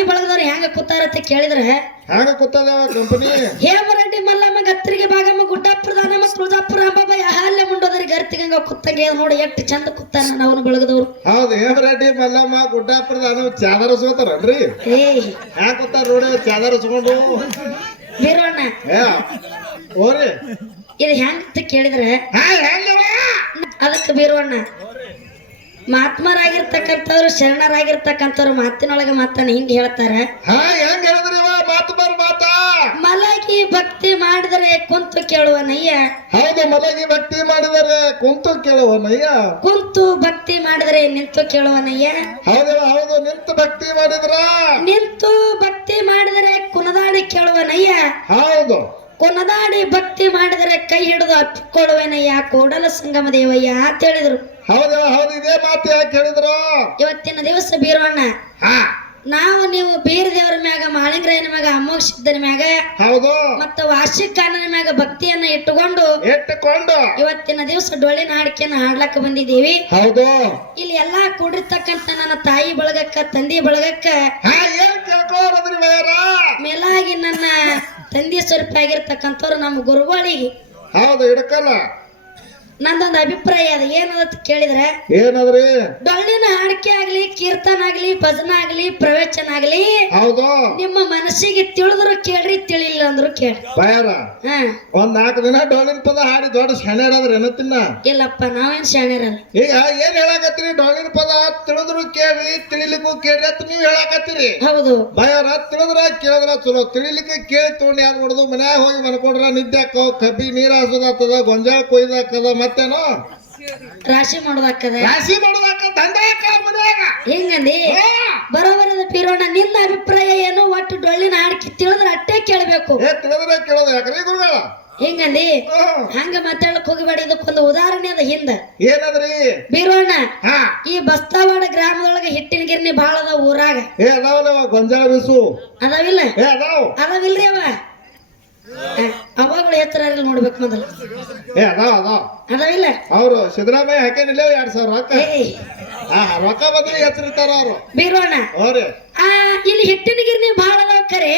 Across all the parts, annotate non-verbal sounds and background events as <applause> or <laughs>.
ತಾಯಿ ಬಳಗದವ್ರು ಹೆಂಗ ಕೂತಾರತ್ತೆ ಕೇಳಿದ್ರೆ ಹೆಂಗ ಕೂತದ ಕಂಪನಿ ಹೇಮರೆಡ್ಡಿ ಮಲ್ಲಮ್ಮ ಗತ್ತರಿಗೆ ಭಾಗಮ್ಮ ಗುಡ್ಡಾಪುರ ದಾನಮ್ಮ ಸುಳ್ದಾಪುರ ಅಂಬಾಬ ಅಹಲ್ಯ ಮುಂಡೋದ್ರಿ ಗರ್ತಿಗಂಗ ಕುತ್ತಂಗೆ ನೋಡಿ ಎಷ್ಟು ಚಂದ ಕುತ್ತಾನ ನಾವು ಬಳಗದವ್ರು. ಹೌದು ಹೇಮರೆಡ್ಡಿ ಮಲ್ಲಮ್ಮ ಗುಡ್ಡಾಪುರ ದಾನಮ್ಮ ಚಾದರ ಸೋತಾರನ್ರಿ ಏ. ಹ್ಯಾಂಗ ಕೂತಾರ ನೋಡಿ ಚಾದರ ಸುಕೊಂಡು ಬೀರಣ್ಣ ಏ ಓರಿ ಇದು ಹೆಂಗಂತ ಕೇಳಿದ್ರೆ ಹಾ ಹೆಂಗವ ಅದಕ್ಕೆ ಬೀರಣ್ಣ ಮಹಾತ್ಮರಾಗಿರ್ತಕ್ಕಂಥವ್ರು ಶರಣರಾಗಿರ್ತಕ್ಕಂಥವ್ರು ಮಾತಿನೊಳಗೆ ಮಾತನ್ನ ಹಿಂಗ್ ಹೇಳ್ತಾರೆ. ಮಲಗಿ ಭಕ್ತಿ ಮಾಡಿದರೆ ಕುಂತು ಕೇಳುವ ನಯ್ಯ. ಹೌದು ಮಲಗಿ ಭಕ್ತಿ ಮಾಡಿದರೆ ಕುಂತು ಕೇಳುವ ನಯ್ಯ. ಕುಂತು ಭಕ್ತಿ ಮಾಡಿದರೆ ನಿಂತು ಕೇಳುವ ನಯ್ಯ. ಹೌದು ಹೌದು ನಿಂತು ಭಕ್ತಿ ಮಾಡಿದ್ರ. ನಿಂತು ಭಕ್ತಿ ಮಾಡಿದರೆ ಕುನದಾಡಿ ಕೇಳುವ ನಯ್ಯ. ಹೌದು. ಕುನದಾಡಿ ಭಕ್ತಿ ಮಾಡಿದರೆ ಕೈ ಹಿಡಿದು ಅಪ್ಪಿಕೊಳ್ಳುವೆನಯ್ಯ ಕೂಡಲ ಸಂಗಮ ದೇವಯ್ಯ ಅಂತ ಹೇಳಿದ್ರು. ಹೌದು ಹೌದು ಇದೇ ಮಾತು ಯಾಕೆ ಹೇಳಿದ್ರು? ಇವತ್ತಿನ ದಿವಸ ಬೀರೋಣ. ಹಾ. ನಾವು ನೀವು ಬೀರ ದೇವರ ಮ್ಯಾಗ ಮಾಳಿಂಗ್ರಾಯನ ಮ್ಯಾಗ ಸಿದ್ಧನ ಮ್ಯಾಗ ಹೌದು. ಮತ್ತ ವಾರ್ಷಿಕಾನನ ಮ್ಯಾಗ ಭಕ್ತಿಯನ್ನ ಇಟ್ಟುಕೊಂಡು ಇಟ್ಟುಕೊಂಡು. ಇವತ್ತಿನ ದಿವಸ ಡೊಳ್ಳಿನ ಹಾಡಿಕೆಯನ್ನ ಹಾಡ್ಲಕ್ಕ ಬಂದಿದ್ದೀವಿ. ಹೌದು. ಇಲ್ಲಿ ಎಲ್ಲಾ ಕೂಡಿರ್ತಕ್ಕಂತ ನನ್ನ ತಾಯಿ ಬಳಗಕ್ಕ ತಂದೆ ಬಳಗಕ್ಕ ಮೇಲಾಗಿ ನನ್ನ ತಂದೆ ಸ್ವರೂಪ ಆಗಿರ್ತಕ್ಕಂಥವ್ರು ನಮ್ಮ ಗುರುಗಳಿಗೆ. ಹೌದು ಹಿಡ್ಕಲ್ಲ. ನಂದೊಂದು ಅಭಿಪ್ರಾಯ ಅದ. ಏನದ ಕೇಳಿದ್ರೆ ಏನದ್ರಿ? ಡೊಳ್ಳಿನ ಹಾಡಿಕೆ ಆಗ್ಲಿ ಕೀರ್ತನ ಆಗ್ಲಿ ಭಜನ ಆಗ್ಲಿ ಪ್ರವಚನ ಆಗ್ಲಿ ಹೌದು. ನಿಮ್ಮ ಮನಸ್ಸಿಗೆ ತಿಳಿದ್ರು ಕೇಳ್ರಿ ತಿಳಿಲ್ಲ ಅಂದ್ರು ಕೇಳಿ ಬಯಾರ ಒಂದ್ ನಾಲ್ಕು ದಿನ ಡೊಳ್ಳಿನ ಪದ ಹಾಡಿ ದೊಡ್ಡ ಶಣ್ಯರಾದ್ರೆ ಏನ ತಿನ್ನ? ಇಲ್ಲಪ್ಪ ನಾವೇನ್ ಶಾಣ್ಯರಲ್ಲ ಈಗ ಏನ್ ಹೇಳಾಕತ್ತೀರಿ? ಡೊಳ್ಳಿನ ಪದ ತಿಳಿದ್ರು ಕೇಳ್ರಿ ತಿಳಿಲಿಕ್ಕೂ ಕೇಳ್ರಿ ಅಂತ ನೀವ್ ಹೇಳಾಕತ್ತೀರಿ? ಹೌದು. ಬಯಾರ ತಿಳಿದ್ರ ಕೇಳಿದ್ರ ಚಲೋ. ತಿಳಿಲಿಕ್ಕೆ ಕೇಳಿ ತಗೊಂಡು ಯಾರು ಹೊಡೆದು ಮನ್ಯಾಗ ಹೋಗಿ ಮನ್ಕೊಂಡ್ರ ನಿದ್ದೆ ಕಬ್ಬಿ ನೀರ ಹಾಸೋದಾಗ್ತದ ಗೊಂಜಾಳ ಕೊಯ್ದಾಕದ ಮತ್ತೇನೋ ರಾಶಿ ಮಾಡೋದಾಕದ ರಾಶಿ ಮಾಡೋದಾಕ ದಂಡ ಮನ್ಯಾಗ ಹಿಂಗಂದಿ. ಬರೋಬರದ ಪಿರೋಣ ನಿನ್ನ ಅಭಿಪ್ರಾಯ ಏನು? ಒಟ್ಟು ಡೊಳ್ಳಿನ ಹಾಡ್ಕಿ ತಿಳಿದ್ರೆ ಅಟ್ಟೆ ಕೇಳಬೇಕು. ತಿಳಿದ್ರೆ ಕೇಳೋದು ಯಾಕ್ರಿ ಗುರುಗಳ? ಹಿಂಗಂದಿ. ಹಂಗ ಮಾತಾಡಕ್ ಹೋಗಿಬೇಡ ಇದಕ್ಕೊಂದು ಉದಾಹರಣೆ ಅದ ಹಿಂದ. ಏನದ್ರಿ? ಬೀರೋಣ ಈ ಬಸ್ತಾವಾಡ ಗ್ರಾಮದೊಳಗ ಹಿಟ್ಟಿನ ಗಿರ್ನಿ ಬಾಳ ಅದಾವ ಊರಾಗ. ಗೊಂಜಾಳ ಬಿಸು ಅದಾವಿಲ್ಲ? ಅದಾವಿಲ್ರಿ ಅವ? ಅವಾಗಳು ಎತ್ತರ ನೋಡ್ಬೇಕು ಮೊದಲು. ಏ ಅದಾವ ಅದಾವ ಅದಾವಿಲ್ಲ ಅವ್ರು ಸಿದ್ದರಾಮಯ್ಯ ಹಾಕೇನಿಲ್ಲ ಎರಡ್ ಸಾವಿರ ರೊಕ್ಕ. ರೊಕ್ಕ ಬದಲು ಎತ್ತಿರ್ತಾರ ಅವರು. ಬೀರೋಣ ಆ ಇಲ್ಲಿ ಹಿಟ್ಟಿನ ಗಿರ್ನಿ ಬಾಳ ಅದಾವ. ಖರೆ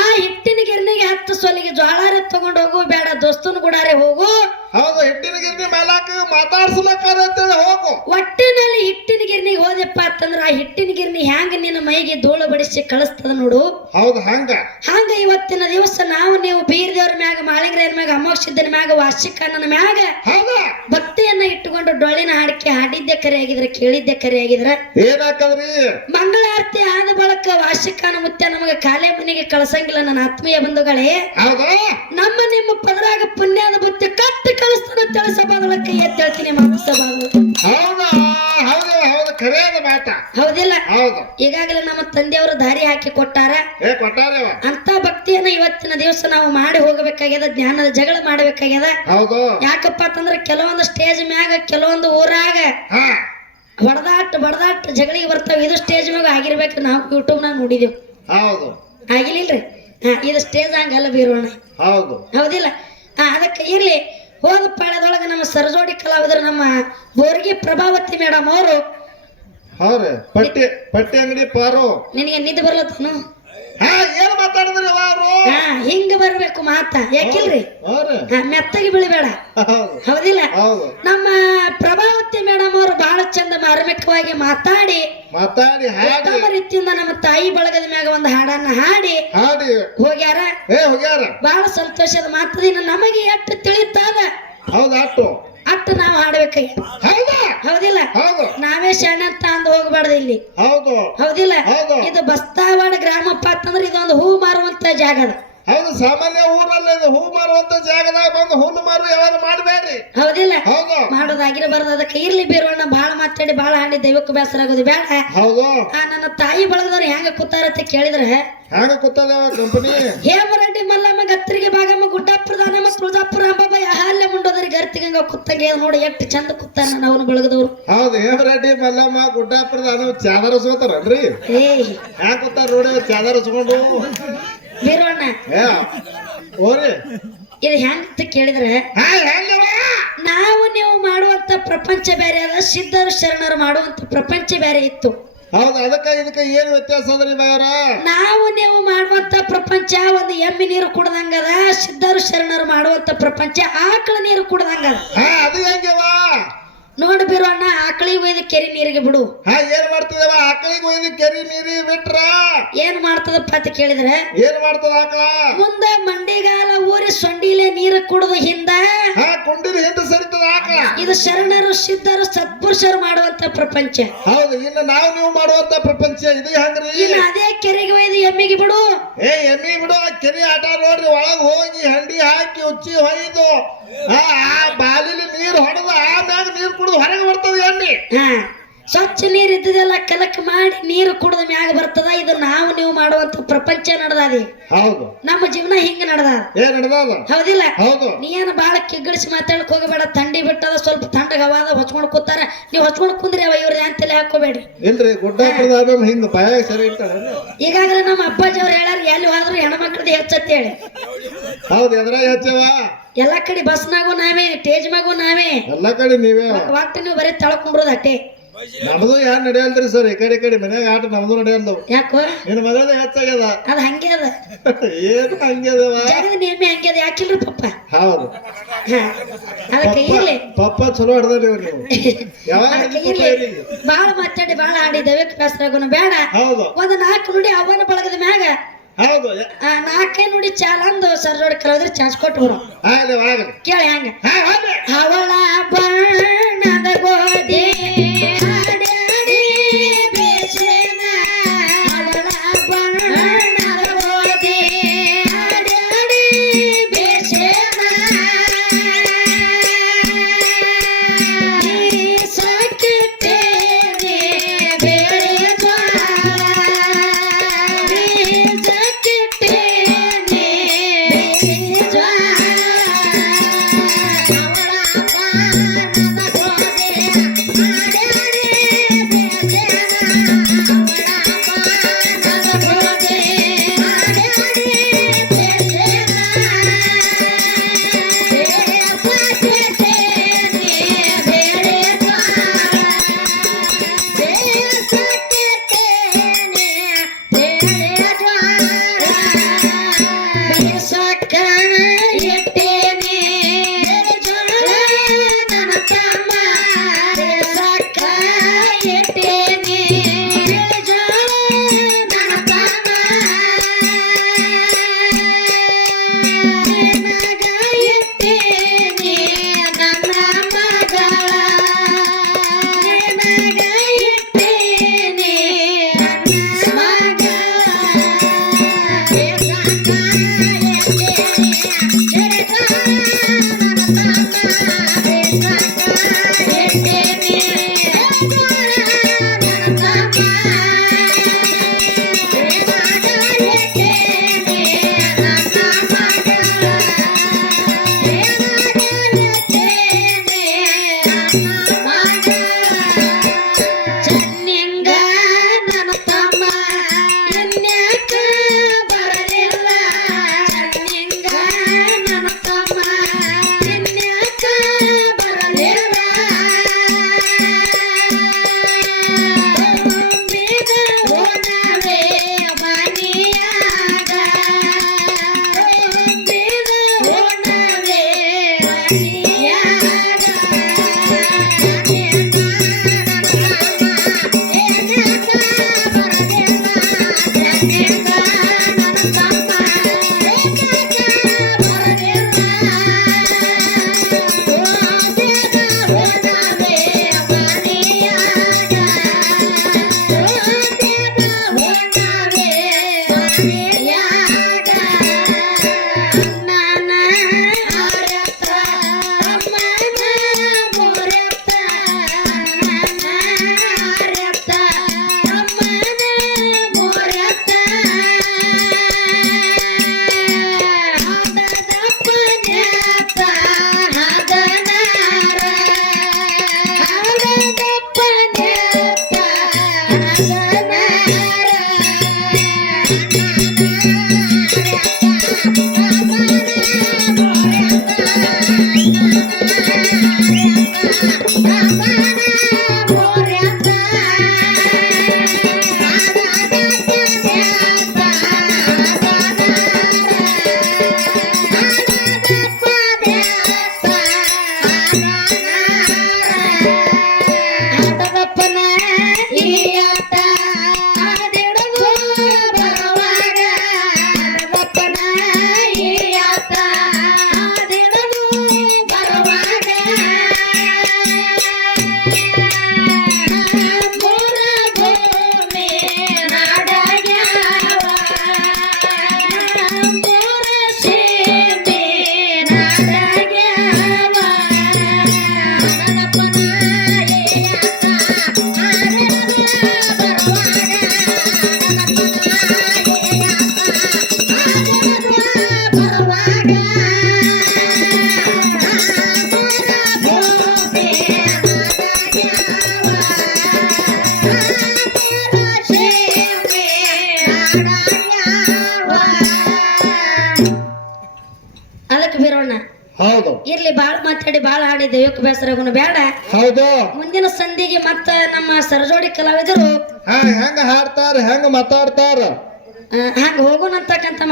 ಆ ಹಿಟ್ಟಿನ ಗಿರ್ನಿಗೆ ಹತ್ತು ಸೊಲಿಗೆ ಜ್ವಾಳಾರೆ ತಗೊಂಡು ಹೋಗು ಬೇಡ ದೋಸ್ತನ ಗುಡಾರೆ ಹೋಗು. ಹೌದು ಹಿಟ್ಟಿನ ಗಿರ್ನಿ ಮೇಲಾಕ ಮಾತಾಡ್ಸ್ಲಕ್ಕಾರ ಅಂತೇಳಿ ಹೋಗು. ಒಟ್ಟಿನಲ್ಲಿ ಹಿಟ್ಟಿನ ಗಿರ್ನಿಗೆ ಹೋದೆಪ್ಪ ಅಂತಂದ್ರ ಆ ಹಿಟ್ಟಿನ ಗಿರ್ನಿ ಹ್ಯಾಂಗ ನಿನ್ನ ಮೈಗೆ ಧೂಳು ಬಡಿಸಿ ಕಳಿಸ್ತದ ನೋಡು. ಹೌದು ಹಂಗ. ಹಂಗ ಇವತ್ತಿನ ದಿವಸ ನಾವು ನೀವು ಬೀರ್ ಮ್ಯಾಗ ಮಾಳಿಂಗ್ರಯನ ಮ್ಯಾಗ ಅಮೋಕ್ಷಿದ್ದನ ಮ್ಯಾಗ ವಾರ್ಷಿಕಣ್ಣನ ಮ್ಯಾಗ ಭಕ್ತಿಯನ್ನ ಇಟ್ಟುಕೊಂಡು ಡೊಳ್ಳಿನ ಹಾಡಿಕೆ ಹಾಡಿದ್ದೆ ಕರೆ ಆಗಿದ್ರೆ ಕೇಳಿದ್ದೆ ಕರೆ ಆಗಿದ್ರೆ ಏನಾಕವ್ರಿ ಮಂಗಳಾರತಿ ಆದ ಬಳಕ ವಾರ್ಷಿಕನ ಮುತ್ಯ ನಮಗ ಕಾಲೇ ಮನೆಗೆ ಕಳಸಂಗಿಲ್ಲ ನನ್ನ ಆತ್ಮೀಯ ಬಂಧುಗಳೇ. ನಮ್ಮ ನಿಮ್ಮ ಪದರಾಗ ಪುಣ್ಯದ ಬುತ್ತಿ ಕಟ್ಟಿ ಕಳಿಸ್ತಾನ ತಿಳಿಸಬಾದಳಕ್ಕೆ ಅಂತ ಹೇಳ್ತೀನಿ ಹೌದಿಲ್ಲ? ಹೌದು. ಈಗಾಗಲೇ ನಮ್ಮ ತಂದೆಯವರು ದಾರಿ ಹಾಕಿ ಕೊಟ್ಟಾರ. ಏ ಕೊಟ್ಟಾರವ ಅಂತ ಭಕ್ತಿಯನ್ನ ಇವತ್ತಿನ ದಿವಸ ನಾವು ಮಾಡಿ ಹೋಗಬೇಕಾಗ್ಯದ ಜ್ಞಾನದ ಜಗಳ ಮಾಡಬೇಕಾಗ್ಯದ. ಹೌದು. ಯಾಕಪ್ಪ ಅಂತಂದ್ರೆ ಕೆಲವೊಂದು ಸ್ಟೇಜ್ ಮ್ಯಾಗ ಕೆಲವೊಂದು ಊರಾಗ ಹೊಡೆದಾಟ್ ಬಡದಾಟ್ ಬಡದಾಟ ಜಗಳಿಗೆ ಬರ್ತಾವ. ಇದು ಸ್ಟೇಜ್ ಮ್ಯಾಗ ಆಗಿರ್ಬೇಕು. ನಾವು ಯೂಟ್ಯೂಬ್ನಾಗ ನೋಡಿದೆವು. ಹೌದು. ಆಗಿಲಿಲ್ರಿ ಹಾ ಇದು ಸ್ಟೇಜ್ ಹಂಗಲ್ಲ ಬೀರೋಣ ಹೌದು. ಹೌದಿಲ್ಲ? ಹಾ ಅದಕ್ಕೆ ಇರ್ಲಿ. ಹೋದ ಪಾಳ್ಯದೊಳಗೆ ನಮ್ಮ ಸರಜೋಡಿ ಕಲಾವಿದರು ನಮ್ಮ ಬೋರ್ಗಿ ಪ್ರಭಾವತಿ ಮೇಡಮ್ ಅವರು ಹೌದು ಪಟ್ಟಿ ಪಟ್ಟಿ ಅಂಗಡಿ ಪಾರು. ನಿನಗೆ ನಿದ್ದೆ ಬರ್ಲತ್ತನು? ಏನ್ ಮಾತಾಡಿದ್ರಿ ಅವರು ಹಿಂಗ ಬರ್ಬೇಕು ಮಾತ. ಯಾಕಿಲ್ರಿ? ಮೆತ್ತಗೆ ಬೀಳಬೇಡ. ಹೌದಿಲ್ಲ? ಹೌದು. ನಮ್ಮ ಪ್ರಭಾವತಿ ಮೇಡಮ್ ಅವರು ಬಹಳ ಚಂದ ಮಾರ್ಮಿಕವಾಗಿ ಮಾತಾಡಿ ಮಾತಾಡಿ ಉತ್ತಮ ರೀತಿಯಿಂದ ನಮ್ಮ ತಾಯಿ ಬಳಗದ ಮ್ಯಾಗ ಒಂದು ಹಾಡನ್ನ ಹಾಡಿ ಹಾಡಿ. ಹೋಗ್ಯಾರ? ಹೋಗ್ಯಾರ? ಬಹಳ ಸಂತೋಷದ ಮಾತದಿನ ನಮಗೆ ಎಷ್ಟು ತಿಳಿತಾನ ಹೌದು ಅಟ್ಟು ನಾವು ಹಾಡ್ಬೇಕಾಗಿ ಹೌದಾ. ಹೌದಿಲ್ಲ? ಹೌದು. ನಾವೇ ಶರಣ ತಂದು ಹೋಗಬಾರ್ದು ಇಲ್ಲಿ. ಹೌದು. ಹೌದಿಲ್ಲ? ಹೌದು. ಇದು ಬಸ್ತಾವಾಡ ಗ್ರಾಮ ಅಂತಂದ್ರೆ ಇದೊಂದು ಹೂ ಮಾರುವಂತ ಜಾಗ ಅದ. ಹೌದು ಸಾಮಾನ್ಯ ಊರಲ್ಲಿ ಹೂ ಮಾರುವಂತ ಜಾಗದಾಗ ಬಂದು ಹುಲ್ಲು ಮಾರು ಯಾವಾಗ ಮಾಡಬೇಡ್ರಿ. ಹೌದಿಲ್ಲ? ಹೌದು. ಮಾಡೋದಾಗಿರಬಾರ್ದು. ಅದಕ್ಕೆ ಇರ್ಲಿ ಬೇರೋಣ ಬಹಳ ಮಾತಾಡಿ ಬಹಳ ಹಾಡಿ ದೈವಕ್ಕೆ ಬೇಸರ ಆಗೋದು ಬೇಡ. ಹೌದು. ಆ ನನ್ನ ತಾಯಿ ಬಳಗದವ್ರು ಹೆಂಗ ಕೂತಾರತ್ತೆ ಕೇಳಿದ್ರೆ ಹೆಂಗ ಕೂತದ ಕಂಪನಿ? ಹೇಮರೆಡ್ಡಿ ಮಲ್ಲಮ್ಮ ಗತ್ತರಿಗೆ ಭಾಗಮ್ಮ ಗುಡ್ಡ ಅಹಲ್ಯ ಮುಂಡೋದ್ರಿ ಕುತ್ತಗೆ ನೋಡಿ ಎಷ್ಟು ಚಂದ ಕುತ್ತಾನ ಅವನು ಬೆಳಗದವ್ರು. ಹೌದು ಹೇಮರೆಡ್ಡಿ ಮಲ್ಲಮ್ಮ ಗುಡ್ಡಾಪುರದ ನಾವು ಚಾದರ ಸೋತಾರನ್ರಿ ಏಯ್ ಯಾಕೆ ಕುತ್ತಾರ ನೋಡಿ ಚಾದರ ಸುಕೊಂಡು ಬೀರಣ್ಣ ಏ ಓರಿ ಇದು ಹೆಂಗಂತ ಕೇಳಿದ್ರೆ ನಾವು ನೀವು ಮಾಡುವಂತ ಪ್ರಪಂಚ ಬೇರೆ ಅದ ಸಿದ್ಧರು ಶರಣರು ಮಾಡುವಂತ ಪ್ರಪಂಚ ಬೇರೆ ಇತ್ತು. ಹೌದು ಅದಕ್ಕ ಇದಕ್ಕ ಏನ್ ವ್ಯತ್ಯಾಸ ಅದ್ರಿ ಬಾಯವ್ರ ನಾವು ನೀವು ಮಾಡುವಂತ ಪ್ರಪಂಚ ಒಂದು ಎಮ್ಮೆ ನೀರು ಕುಡ್ದಂಗದ ಸಿದ್ಧರು ಶರಣರು ಮಾಡುವಂತ ಪ್ರಪಂಚ ಆಕಳ ನೀರು ಕುಡ್ದಂಗದ ಅದ. ಅದು ಹೆಂಗವ ನೋಡು ಬಿರು ಅಣ್ಣ ಆಕಳಿಗೆ ಒಯ್ದು ಕೆರಿ ನೀರಿಗೆ ಬಿಡು. ಹಾ ಏನ್ ಮಾಡ್ತದವ? ಆಕಳಿಗೆ ಒಯ್ದು ಕೆರಿ ನೀರಿ ಬಿಟ್ರ? ಏನ್ ಮಾಡ್ತದಪ್ಪ ಅಂತ ಕೇಳಿದ್ರೆ ಏನ್ ಮಾಡ್ತದ ಆಕಳ? ಮುಂದೆ ಮಂಡಿಗಾಲ ಊರಿ ಸೊಂಡಿಲೆ ನೀರು ಕುಡಿದು ಹಿಂದ ಹಾ ಕುಂಡಿನ ಹಿಂದೆ ಸರಿತದ ಆಕಳ? ಇದು ಶರಣರು ಸಿದ್ಧರು ಸತ್ಪುರುಷರು ಮಾಡುವಂತ ಪ್ರಪಂಚ. ಹೌದು ಇನ್ನು ನಾವು ನೀವು ಮಾಡುವಂತ ಪ್ರಪಂಚ ಇದು ಹೆಂಗ್ರಿ? ಇನ್ನು ಅದೇ ಕೆರೆಗೆ ಒಯ್ದು ಎಮ್ಮಿಗೆ ಬಿಡು. ಏ ಎಮ್ಮಿ ಬಿಡು ಆ ಕೆರಿ ಆಟ ನೋಡ್ರಿ ಒಳಗ್ ಹೋಗಿ ಹಂಡಿ ಹಾಕಿ ಉಚ್ಚಿ ಹೊಯ್ದು ಆ ಆ ಬಾಲಿಲಿ ನೀರು ಹೊಡೆದು ಆಮ್ಯಾಗ ನೀರು ಕುಡಿದು ಹೊರಗೆ ಬರ್ತದೆ ಎಣ್ಣೆ ಸ್ವಚ್ಛ ನೀರು ಇದ್ದದೆಲ್ಲ ಕಲಕ್ ಮಾಡಿ ನೀರು ಕುಡಿದ ಮ್ಯಾಗ ಬರ್ತದ. ಇದು ನಾವು ನೀವು ಮಾಡುವಂತ ಪ್ರಪಂಚ ನಡೆದಾದಿ. ಹೌದು. ನಮ್ಮ ಜೀವನ ಹಿಂಗ ನಡೆದ ಏನ್ ನಡೆದದ? ಹೌದಿಲ್ಲ? ಹೌದು. ನೀ ಏನು ಬಾಳ ಕಿಗ್ಗಿಡಿಸಿ ಮಾತಾಡಕ್ ಹೋಗಬೇಡ. ಥಂಡಿ ಬಿಟ್ಟದ ಸ್ವಲ್ಪ ತಣ್ಣಗ ಹವಾದ ಹೊಚ್ಕೊಂಡು ಕೂತಾರ. ನೀವು ಹೊಚ್ಕೊಂಡು ಕುಂದ್ರಿ ಅವ ಇವ್ರದ್ದು ತಲೆ ಹಾಕೋಬೇಡಿ. ಇಲ್ರಿ ಗುಡ್ಡಾಪುರದ ಹಿಂಗ ಬಾಯಾಗ ಸರಿ ಇರ್ತಾರ ಈಗಾಗಲೇ ನಮ್ಮ ಅಪ್ಪಾಜಿ ಅವ್ರು ಹೇಳ್ಯಾರ ಎಲ್ಲಿ ಹೋದ್ರು ಹೆಣ್ಮಕ್ಳದ್ದು ಹೆಚ್ಚತ್ತೇಳಿ ಹೌದು ಎದ್ರಾಗ ಹಚ್ಚವ? ಎಲ್ಲ ಕಡೆ ಬಸ್ನಾಗೂ ನಾವೇ ಸ್ಟೇಜ್ ಮಾಗೂ ನಾವೇ. ಎಲ್ಲ ಕಡೆ ನೀವೇ. ನೀವು ಬರೀ ತಳಕೊಂಡ್ರೋದು ಅಟ್ಟೆ. ನಮ್ದು ಯಾರು ನಡೆಯಲ್ರಿ ಸರ್? ಈ ಕಡೆ ಈ ಕಡೆ ಮನ್ಯಾಗ ಆಟ ನಮ್ದು ನಡೆಯಲ್ದವು. ಯಾಕೋ? ನಿನ್ನ ಮಗಳದ ಹೆಚ್ಚಾಗ್ಯದ? ಅದು ಹಂಗೆ ಅದ. ಏನು ಹಂಗ್ಯದವ ಜಗದ ನೇಮಿ ಹಂಗೆ ಅದ. ಯಾಕಿಲ್ರಿ ಪಪ್ಪ? ಹೌದು. ಅದಕ್ಕೆ ಇರ್ಲಿ. ಪಪ್ಪ ಚಲೋ ಹಿಡ್ದ್ರಿ ನೀವು. <laughs> ಯಾವಾಗ ಇರ್ಲಿ. ಕೊಟ್ರಿ? ಬಾಳ ಮಾತಾಡಿ ಬಾಳ ಆಡಿದ್ದೇವೆ ಬೇಸರಾಗುನು ಬೇಡ. ಹೌದು. ಒಂದು ನಾಲ್ಕು ನುಡಿ ಅವನ ಬಳಗದ ಮ್ಯಾಗ. ಹೌದು. ಆ ನಾಲ್ಕೇ ನುಡಿ ಚಾಲ ಅಂದು ಸರ್ ನೋಡಿ ಕಲಾವಿದ್ರೆ ಚಾನ್ಸ್ ಕೊಟ್ಟು ಬರೋ ಕೇಳಿ ಹಂಗ. ಅವಳ ಬಣ್ಣದ ಗೋಧಿ. ಮಾತಾಡಿ ದೈವಕ್ಕೆ ಬೇಡ. ಹೌದು. ಮುಂದಿನ ಸಂಧಿಗೆ ಮತ್ತ ನಮ್ಮ ಸರಜೋಡಿ ಕಲಾವಿದರು ಹಾ ಹೆಂಗ ಹಾಡ್ತಾರ ಹೆಂಗ ಮಾತಾಡ್ತಾರ? ಹಂಗ ಹೋಗೋಣ ಅಂತಕ್ಕಂತ